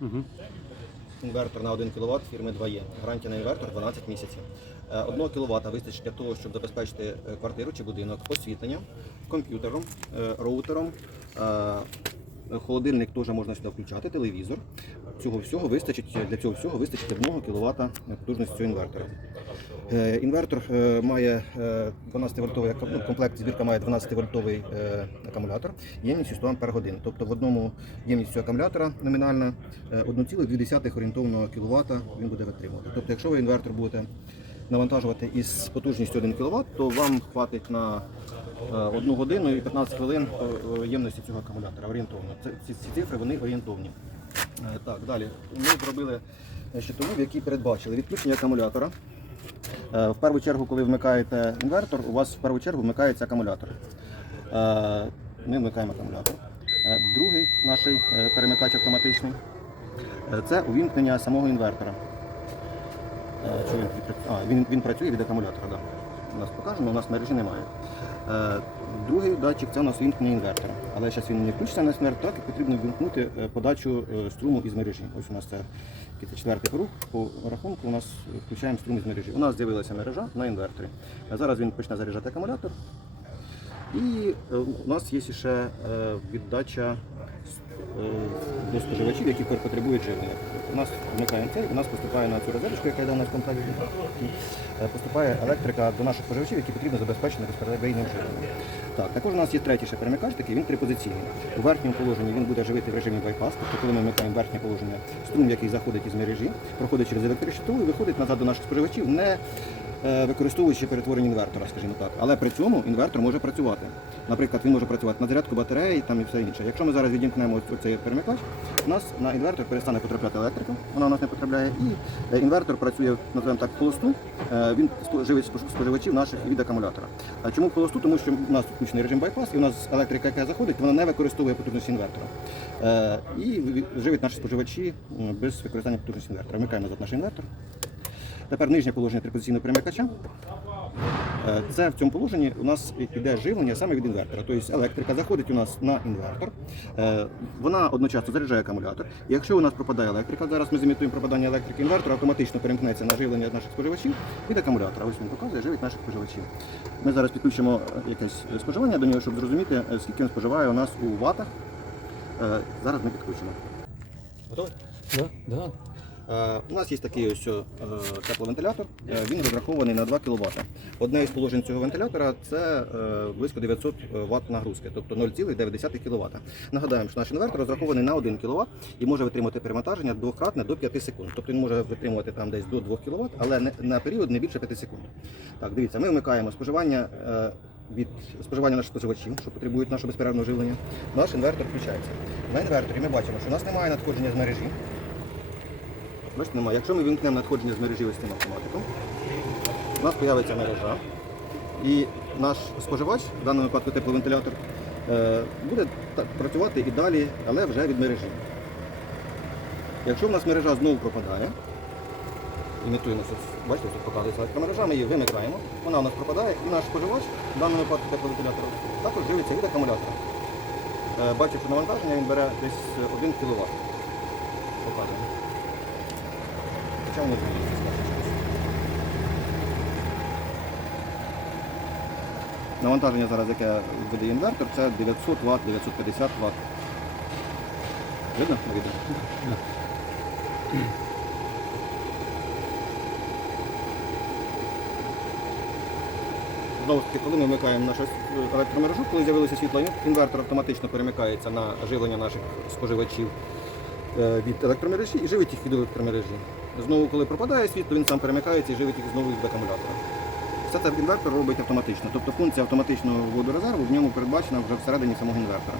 Угу. Інвертор на 1 кВт фірми 2Е. Гарантія на інвертор 12 місяців. 1 кВт вистачить для того, щоб забезпечити е, квартиру чи будинок освітленням, комп'ютером, е, роутером. Е, Холодильник теж можна сюди включати, телевізор. Цього всього вистачить для цього всього вистачить 1 кВт потужності цього інвертора. Е, Інвертор е, має 12 вольтовий ну, комплект збірка має 12 вольтовий е, акумулятор ємністю 100 Ампер годин. Тобто в одному ємністю акумулятора номінальна е, 1,2 орієнтовного кВт він буде витримувати. Тобто, якщо ви інвертор будете навантажувати із потужністю 1 кВт, то вам хватить на е, одну годину і 15 хвилин е, е, ємності цього акумулятора орієнтовно. Ці, ці цифри вони орієнтовні. Так, далі ми зробили щитову, в якій передбачили відключення акумулятора. В першу чергу, коли вмикаєте інвертор, у вас в першу чергу вмикається акумулятор. Ми вмикаємо акумулятор. Другий наш перемикач автоматичний це увімкнення самого інвертора. Він, а, він, він працює від акумулятора, да. У нас показано, у нас мережі немає. Е, Другий датчик це у нас вімкнення інвертора. Але зараз він не включиться на інвертор, так і потрібно вімкнути е, подачу е, струму із мережі. Ось у нас це четвертий круг. По рахунку у нас включаємо струм із мережі. У нас з'явилася мережа на інверторі. Зараз він почне заряджати акумулятор. І у нас є ще віддача до споживачів, які потребують живлення. У нас вмикаємо цей, у нас поступає на цю розеточку, яка йде у нас в комплекті, е, поступає електрика до наших споживачів, які потрібно забезпечити безперебійним живленням. Так, також у нас є третій ще перемикач, такий, він трипозиційний. У верхньому положенні він буде живити в режимі байпас, тобто коли ми вмикаємо верхнє положення, струм, який заходить із мережі, проходить через електрощитову і виходить назад до наших споживачів, не е, використовуючи перетворення інвертора, скажімо так. Але при цьому інвертор може працювати. Наприклад, він може працювати на зарядку батареї там і все інше. Якщо ми зараз відімкнемо цей перемикач, у нас на інвертор перестане потрапляти електрика, вона у нас не потрапляє, і е, інвертор працює, називаємо так, холосту. Е, Він живить споживачів наших від акумулятора. А чому холосту? Тому що у нас включений режим байпас, і у нас електрика, яка заходить, вона не використовує потужність інвертора. Е, І живить наші споживачі без використання потужності інвертора. Вмикаємо назад наш інвертор. Тепер нижнє положення трипозиційного перемикача. Е, Це в цьому положенні у нас іде живлення саме від інвертора. Тобто електрика заходить у нас на інвертор, е, вона одночасно заряджає акумулятор. І якщо у нас пропадає електрика, зараз ми зімітуємо пропадання електрики інвертора, автоматично перемкнеться на живлення наших споживачів від акумулятора. Ось він показує, живить наших споживачів. Ми зараз підключимо якесь споживання до нього, щоб зрозуміти, е, скільки він споживає у нас у ватах. Зараз ми підключимо. Готовий? Да, да. Е, У нас є такий ось е, тепловентилятор, Е, він розрахований на 2 кВт. Одне із положень цього вентилятора це близько 900 Вт нагрузки, тобто 0,9 кВт. Нагадаємо, що наш інвертор розрахований на 1 кВт і може витримати перевантаження двократне до 5 секунд. Тобто він може витримувати там десь до 2 кВт, але на період не більше 5 секунд. Так, дивіться, ми вмикаємо споживання. Від споживання наших споживачів, що потребують нашого безперервного живлення, наш інвертор включається. На інверторі ми бачимо, що у нас немає надходження з мережі. Бачите, немає. Якщо ми вимкнемо надходження з мережі ось цим автоматиком, у нас з'явиться мережа. І наш споживач, в даному випадку тепловентилятор, е, буде працювати і далі, але вже від мережі. Якщо в нас мережа знову пропадає, імітуємо ось, бачите, тут показується електромережа, ми її вимикаємо, вона у нас пропадає, і наш споживач, в даному випадку тепловентилятор, також живиться від акумулятора. Е, що навантаження він бере десь 1 кВт. Показуємо. Змінюється, скажімо. Навантаження зараз, яке видає інвертор, це 900 Вт, 950 Вт. Видно? відео? Знову ж таки, коли ми вмикаємо нашу електромережу, коли з'явилося світло, інвертор автоматично перемикається на живлення наших споживачів е, від електромережі і живить їх від електромережі. Знову, коли пропадає світ, то він сам перемикається і живить їх знову від акумулятора. Все це інвертор робить автоматично. Тобто функція автоматичного водорезерву в ньому передбачена вже всередині самого інвертора.